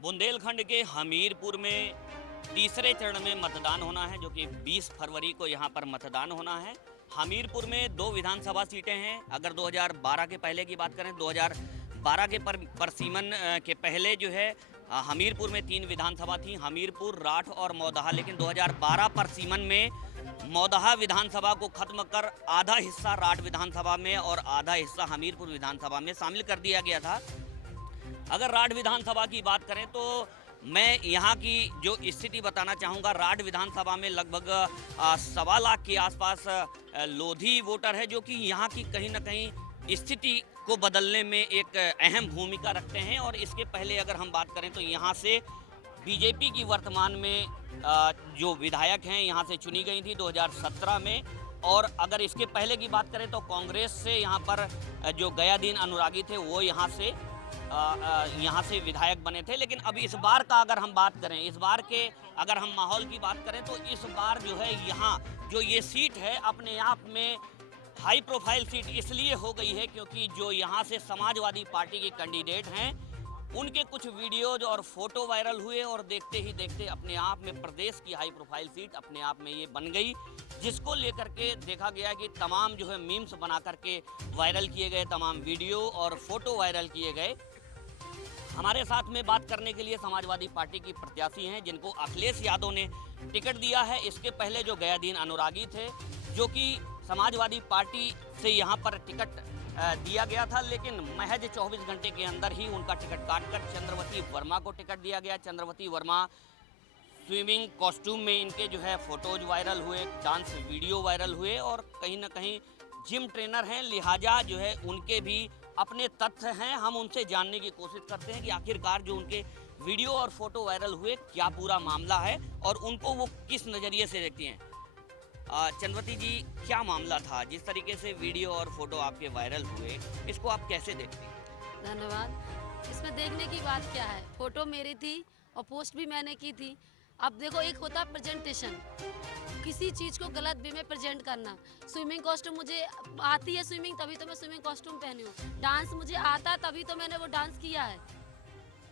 बुंदेलखंड के हमीरपुर में तीसरे चरण में मतदान होना है, जो कि 20 फरवरी को यहाँ पर मतदान होना है। हमीरपुर में 2 विधानसभा सीटें हैं। अगर 2012 के पहले की बात करें, 2012 के परसीमन के पहले जो है हमीरपुर में 3 विधानसभा थी, हमीरपुर, राठ और मौदहा। लेकिन 2012 परसीमन में मौदहा विधानसभा को खत्म कर आधा हिस्सा राठ विधानसभा में और आधा हिस्सा हमीरपुर विधानसभा में शामिल कर दिया गया था। अगर राठ विधानसभा की बात करें तो मैं यहाँ की जो स्थिति बताना चाहूँगा। राठ विधानसभा में लगभग 1.25 लाख के आसपास लोधी वोटर है, जो कि यहाँ की कहीं ना कहीं स्थिति को बदलने में एक अहम भूमिका रखते हैं। और इसके पहले अगर हम बात करें तो यहाँ से बीजेपी की वर्तमान में जो विधायक हैं यहाँ से चुनी गई थी 2017 में। और अगर इसके पहले की बात करें तो कांग्रेस से यहाँ पर जो गयादीन अनुरागी थे वो यहाँ से विधायक बने थे। लेकिन अभी इस बार का अगर हम बात करें, इस बार के अगर हम माहौल की बात करें तो इस बार जो है यहाँ जो ये सीट है अपने आप में हाई प्रोफाइल सीट इसलिए हो गई है क्योंकि जो यहाँ से समाजवादी पार्टी के कैंडिडेट हैं उनके कुछ वीडियोज और फोटो वायरल हुए और देखते ही देखते अपने आप में प्रदेश की हाई प्रोफाइल सीट अपने आप में ये बन गई, जिसको लेकर के देखा गया कि तमाम जो है मीम्स बना करके वायरल किए गए, तमाम वीडियो और फोटो वायरल किए गए। हमारे साथ में बात करने के लिए समाजवादी पार्टी की प्रत्याशी हैं जिनको अखिलेश यादव ने टिकट दिया है। इसके पहले जो गयादीन अनुरागी थे, जो कि समाजवादी पार्टी से यहाँ पर टिकट दिया गया था, लेकिन महज 24 घंटे के अंदर ही उनका टिकट काटकर चंद्रवती वर्मा को टिकट दिया गया। चंद्रवती वर्मा स्विमिंग कॉस्ट्यूम में इनके जो है फोटोज वायरल हुए, डांस वीडियो वायरल हुए और कहीं ना कहीं जिम ट्रेनर हैं, लिहाजा जो है उनके भी अपने तथ्य हैं। हम उनसे जानने की कोशिश करते हैं कि आखिरकार जो उनके वीडियो और फोटो वायरल हुए क्या पूरा मामला है और उनको वो किस नज़रिए से देखती हैं। चंद्रवती जी, क्या मामला था? जिस तरीके से वीडियो और फोटो आपके वायरल हुए, इसको आप कैसे देखती हैं? धन्यवाद। इसमें देखने की बात क्या है, फोटो मेरी थी और पोस्ट भी मैंने की थी। अब देखो, एक होता है प्रेजेंटेशन, किसी चीज़ को गलत वे में प्रेजेंट करना। स्विमिंग कॉस्ट्यूम मुझे आती है स्विमिंग, तभी तो मैं स्विमिंग कॉस्ट्यूम पहनी हूँ। डांस मुझे आता तभी तो मैंने वो डांस किया है।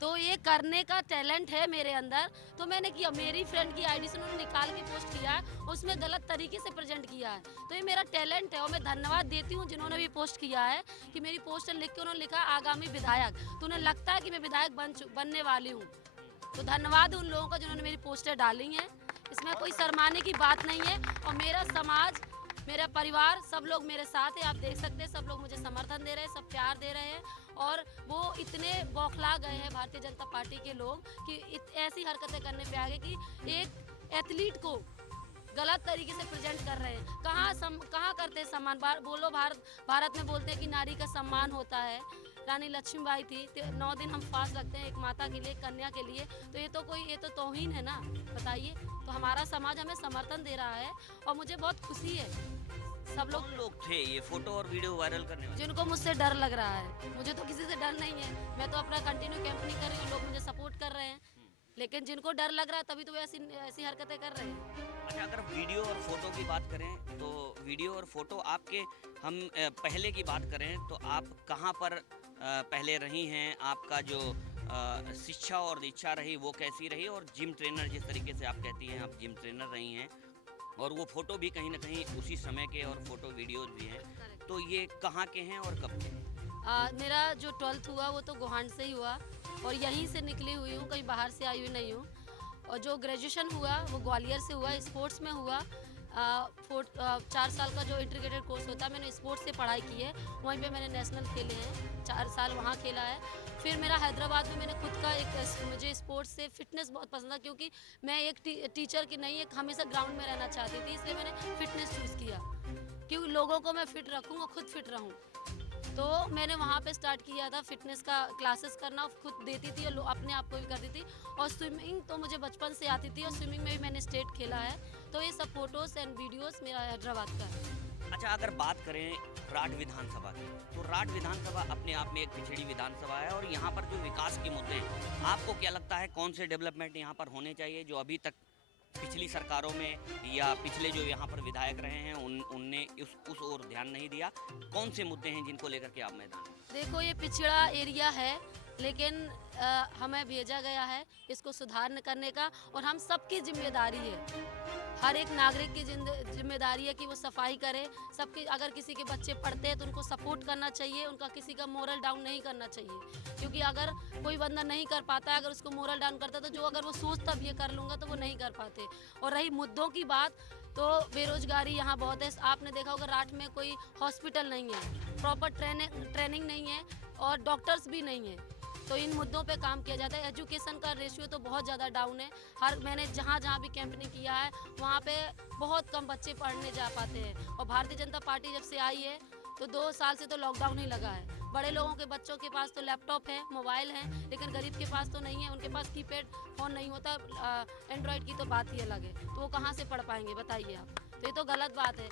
तो ये करने का टैलेंट है मेरे अंदर, तो मैंने किया। मेरी फ्रेंड की आईडी से उन्होंने निकाल के पोस्ट किया है, उसमें गलत तरीके से प्रेजेंट किया है। तो ये मेरा टैलेंट है और मैं धन्यवाद देती हूँ जिन्होंने भी पोस्ट किया है कि मेरी पोस्टर लिख के उन्होंने लिखा आगामी विधायक, तो उन्हें लगता है कि मैं विधायक बनने वाली हूँ। तो धन्यवाद उन लोगों का जिन्होंने मेरी पोस्टर डाली हैं। इसमें कोई शर्माने की बात नहीं है और मेरा समाज, मेरा परिवार, सब लोग मेरे साथ है। आप देख सकते हैं सब लोग मुझे समर्थन दे रहे हैं, सब प्यार दे रहे हैं और वो इतने बौखला गए हैं भारतीय जनता पार्टी के लोग कि ऐसी हरकतें करने पे आ गए कि एक एथलीट को गलत तरीके से प्रेजेंट कर रहे हैं। कहाँ करते हैं सम्मान? बोलो, भारत में बोलते हैं कि नारी का सम्मान होता है। रानी लक्ष्मीबाई थी, 9 दिन हम फास्ट रखते हैं एक माता के लिए, कन्या के लिए। तो ये तो तौहीन है ना, बताइए। तो हमारा समाज हमें समर्थन दे रहा है और मुझे बहुत खुशी है। सब लोग थे ये फोटो और वीडियो वायरल करने वाले? जिनको मुझसे डर लग रहा है। मुझे तो किसी से डर नहीं है, मैं तो अपना कंटिन्यू कैंपेनिंग कर रही हूँ, लोग मुझे सपोर्ट कर रहे हैं। लेकिन जिनको डर लग रहा है तभी तो ऐसी हरकतें कर रहे हैं। अच्छा, अगर वीडियो और फोटो की बात करें तो वीडियो और फोटो आपके, हम पहले की बात करें तो आप कहाँ पर पहले रही हैं? आपका जो शिक्षा और दीक्षा रही वो कैसी रही? और जिम ट्रेनर, जिस तरीके से आप कहती हैं आप जिम ट्रेनर रही हैं, और वो फोटो भी कहीं ना कहीं उसी समय के और फोटो वीडियोज भी हैं, तो ये कहाँ के हैं और कब के हैं? मेरा जो 12th हुआ वो तो गोहांड से ही हुआ और यहीं से निकली हुई हूँ, कहीं बाहर से आई हुई नहीं हूँ। और जो ग्रेजुएशन हुआ वो ग्वालियर से हुआ, स्पोर्ट्स में हुआ। 4 साल का जो इंटीग्रेटेड कोर्स होता है, मैंने स्पोर्ट्स से पढ़ाई की है। वहीं पे मैंने नेशनल खेले हैं, 4 साल वहाँ खेला है। फिर मेरा हैदराबाद में मैंने खुद का मुझे स्पोर्ट्स से फिटनेस बहुत पसंद था, क्योंकि मैं एक टीचर की नहीं, एक हमेशा ग्राउंड में रहना चाहती थी, इसलिए मैंने फिटनेस चूज़ किया कि लोगों को मैं फिट रखूँ और खुद फिट रहूँ। तो मैंने वहाँ पे स्टार्ट किया था फिटनेस का क्लासेस करना, खुद देती थी और अपने आप को भी करती थी। और स्विमिंग तो मुझे बचपन से आती थी और स्विमिंग में भी मैंने स्टेट खेला है। तो ये सब फोटोज़ एंड वीडियोज़ मेरा हैदराबाद का है। अच्छा, अगर बात करें राठ विधानसभा की, तो राठ विधानसभा अपने आप में एक पिछड़ी विधानसभा है और यहाँ पर जो विकास के मुद्दे हैं, आपको क्या लगता है कौन से डेवलपमेंट यहाँ पर होने चाहिए जो अभी तक पिछली सरकारों में या पिछले जो यहाँ पर विधायक रहे हैं उनने उस ओर ध्यान नहीं दिया? कौन से मुद्दे हैं जिनको लेकर के आप मैदान में? देखो, ये पिछड़ा एरिया है, लेकिन हमें भेजा गया है इसको सुधार करने का, और हम सबकी जिम्मेदारी है, हर एक नागरिक की जिम्मेदारी है कि वो सफाई करे। सबकी, अगर किसी के बच्चे पढ़ते हैं तो उनको सपोर्ट करना चाहिए, उनका किसी का मोरल डाउन नहीं करना चाहिए, क्योंकि अगर कोई बंदा नहीं कर पाता है, अगर उसको मोरल डाउन करता है तो जो अगर वो सोचता भी ये कर लूँगा तो वो नहीं कर पाते। और रही मुद्दों की बात, तो बेरोजगारी यहाँ बहुत है। आपने देखा होगा राठ में कोई हॉस्पिटल नहीं है, प्रॉपर ट्रेनिंग नहीं है और डॉक्टर्स भी नहीं है, तो इन मुद्दों पे काम किया जाता है। एजुकेशन का रेशियो तो बहुत ज़्यादा डाउन है। मैंने जहाँ भी कैंपेनिंग किया है वहाँ पे बहुत कम बच्चे पढ़ने जा पाते हैं। और भारतीय जनता पार्टी जब से आई है तो 2 साल से तो लॉकडाउन ही लगा है। बड़े लोगों के बच्चों के पास तो लैपटॉप है, मोबाइल है, लेकिन गरीब के पास तो नहीं है। उनके पास कीपैड फ़ोन नहीं होता, एंड्रॉयड की तो बात ही अलग है, तो वो कहाँ से पढ़ पाएंगे बताइए आप। तो ये तो गलत बात है।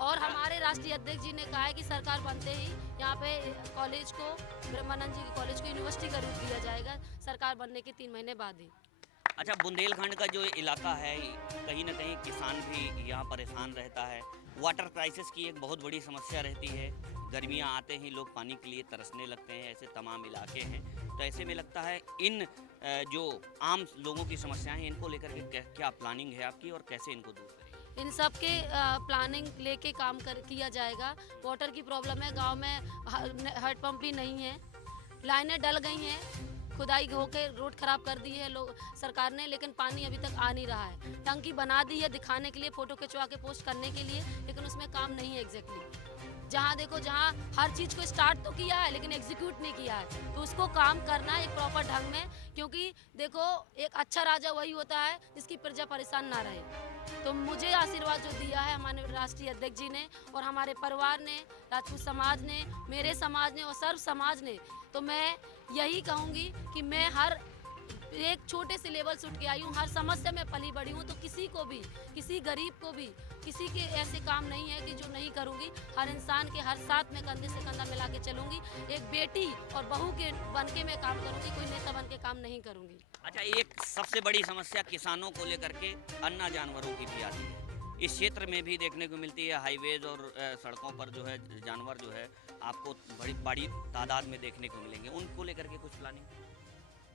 और हमारे राष्ट्रीय अध्यक्ष जी ने कहा है कि सरकार बनते ही यहाँ पे कॉलेज को, ब्रह्मानंद जी के कॉलेज को यूनिवर्सिटी का रूप दिया जाएगा, सरकार बनने के 3 महीने बाद ही। अच्छा, बुंदेलखंड का जो इलाका है, कहीं ना कहीं किसान भी यहाँ परेशान रहता है। वाटर क्राइसिस की एक बहुत बड़ी समस्या रहती है। गर्मियाँ आते ही लोग पानी के लिए तरसने लगते हैं, ऐसे तमाम इलाके हैं। तो ऐसे में लगता है इन जो आम लोगों की समस्याएं हैं, इनको लेकर के क्या प्लानिंग है आपकी और कैसे इनको दूर करें? इन सब के प्लानिंग लेके काम किया जाएगा। वाटर की प्रॉब्लम है, गांव में हेड पंप भी नहीं है, लाइनें डल गई हैं, खुदाई होके रोड खराब कर दी है लोग सरकार ने, लेकिन पानी अभी तक आ नहीं रहा है। टंकी बना दी है दिखाने के लिए, फोटो खिंचवा के पोस्ट करने के लिए, लेकिन उसमें काम नहीं है एग्जैक्टली। जहाँ देखो, जहाँ हर चीज़ को स्टार्ट तो किया है लेकिन एग्जीक्यूट नहीं किया है, तो उसको काम करना है एक प्रॉपर ढंग में। क्योंकि देखो, एक अच्छा राजा वही होता है जिसकी प्रजा परेशान ना रहे। तो मुझे आशीर्वाद जो दिया है हमारे राष्ट्रीय अध्यक्ष जी ने और हमारे परिवार ने, राजपूत समाज ने, मेरे समाज ने और सर्व समाज ने, तो मैं यही कहूँगी कि मैं हर एक छोटे से लेवल से उठ के आई हूँ, हर समस्या में पली बड़ी हूँ। तो किसी को भी, किसी गरीब को भी, किसी के ऐसे काम नहीं है कि जो नहीं करूँगी। हर इंसान के हर साथ में कंधे से कंधा मिला के चलूँगी। एक बेटी और बहू के बन के मैं काम करूँगी, कोई नेता बन के काम नहीं करूँगी। अच्छा, एक सबसे बड़ी समस्या किसानों को लेकर के अन्ना जानवरों की भी आती है। इस क्षेत्र में भी देखने को मिलती है। हाईवेज और सड़कों पर जो है जानवर जो है आपको बड़ी तादाद में देखने को मिलेंगे। उनको लेकर के कुछ प्लानिंग?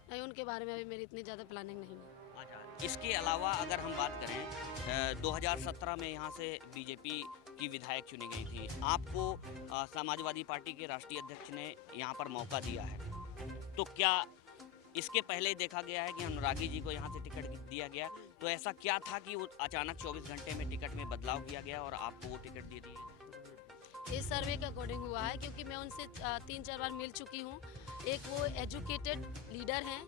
नहीं, उनके बारे में अभी मेरी इतनी ज़्यादा प्लानिंग नहीं है। अच्छा, इसके अलावा अगर हम बात करें, 2017 में यहाँ से बीजेपी की विधायक चुनी गई थी। आपको समाजवादी पार्टी के राष्ट्रीय अध्यक्ष ने यहाँ पर मौका दिया है, तो क्या इसके पहले देखा गया है कि अनुरागी जी को यहाँ से टिकट दिया गया? तो ऐसा क्या था कि वो अचानक 24 घंटे में टिकट में बदलाव किया गया और आपको वो टिकट दे दी? इस सर्वे के अकॉर्डिंग हुआ है, क्योंकि मैं उनसे 3-4 बार मिल चुकी हूँ। एक वो एजुकेटेड लीडर हैं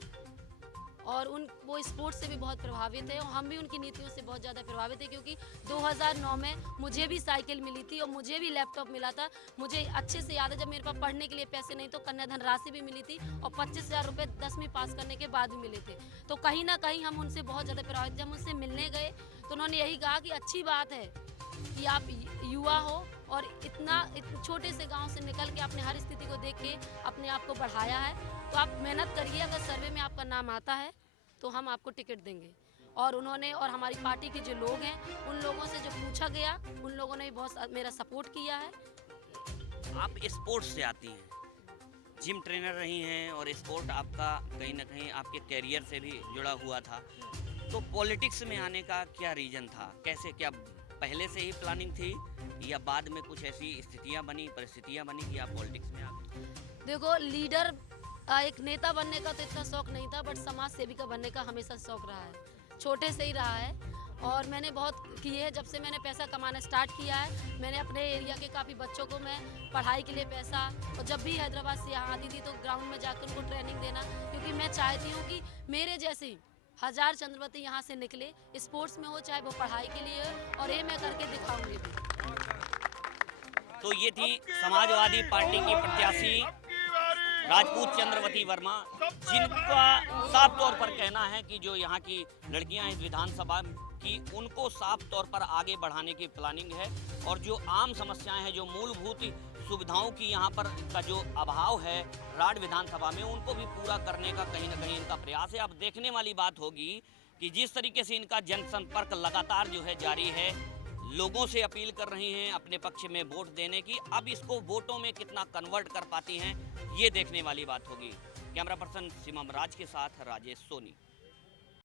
और वो स्पोर्ट्स से भी बहुत प्रभावित है और हम भी उनकी नीतियों से बहुत ज़्यादा प्रभावित है। क्योंकि 2009 में मुझे भी साइकिल मिली थी और मुझे भी लैपटॉप मिला था। मुझे अच्छे से याद है, जब मेरे पास पढ़ने के लिए पैसे नहीं तो कन्याधन राशि भी मिली थी और 25,000 रुपये 10वीं पास करने के बाद भी मिले थे। तो कहीं ना कहीं हम उनसे बहुत ज़्यादा प्रभावित। जब उनसे मिलने गए तो उन्होंने यही कहा कि अच्छी बात है कि आप युवा हो और इतना छोटे से गांव से निकल के आपने हर स्थिति को देख के अपने आप को बढ़ाया है, तो आप मेहनत करिए। अगर सर्वे में आपका नाम आता है तो हम आपको टिकट देंगे। और उन्होंने और हमारी पार्टी के जो लोग हैं उन लोगों से जो पूछा गया, उन लोगों ने भी बहुत मेरा सपोर्ट किया है। आप स्पोर्ट्स से आती हैं, जिम ट्रेनर रही हैं और स्पोर्ट आपका कहीं ना कहीं आपके कैरियर से भी जुड़ा हुआ था। तो पॉलिटिक्स में आने का क्या रीज़न था? कैसे, क्या पहले से ही प्लानिंग थी या बाद में कुछ ऐसी स्थितियां बनी, परिस्थितियां बनी कि आप पॉलिटिक्स में आ गए? देखो, लीडर, एक नेता बनने का तो इतना शौक नहीं था, बट समाज सेविका बनने का हमेशा शौक रहा है, छोटे से ही रहा है। और मैंने बहुत किए हैं। जब से मैंने पैसा कमाना स्टार्ट किया है, मैंने अपने एरिया के काफ़ी बच्चों को मैं पढ़ाई के लिए पैसा, और जब भी हैदराबाद से यहाँ आती थी तो ग्राउंड में जाकर उनको ट्रेनिंग देना, क्योंकि मैं चाहती हूँ कि मेरे जैसे हजार चंद्रवती यहाँ से निकले, स्पोर्ट्स में हो चाहे वो पढ़ाई के लिए हो, और ये मैं करके दिखाऊंगी भी। तो ये थी समाजवादी पार्टी की प्रत्याशी राजपूत चंद्रवती वर्मा, जिनका साफ तौर पर कहना है कि जो यहाँ की लड़कियाँ इस विधानसभा की, उनको साफ तौर पर आगे बढ़ाने की प्लानिंग है। और जो आम समस्याएं हैं, जो मूलभूत सुविधाओं की यहाँ पर का जो अभाव है राड विधानसभा में, उनको भी पूरा करने का कहीं ना कहीं इनका प्रयास है। अब देखने वाली बात होगी कि जिस तरीके से इनका जनसंपर्क लगातार जो है जारी है, लोगों से अपील कर रही हैं अपने पक्ष में वोट देने की। अब इसको वोटों में कितना कन्वर्ट कर पाती हैं, ये देखने वाली बात होगी। कैमरा पर्सन सिमम राज के साथ राजेश सोनी।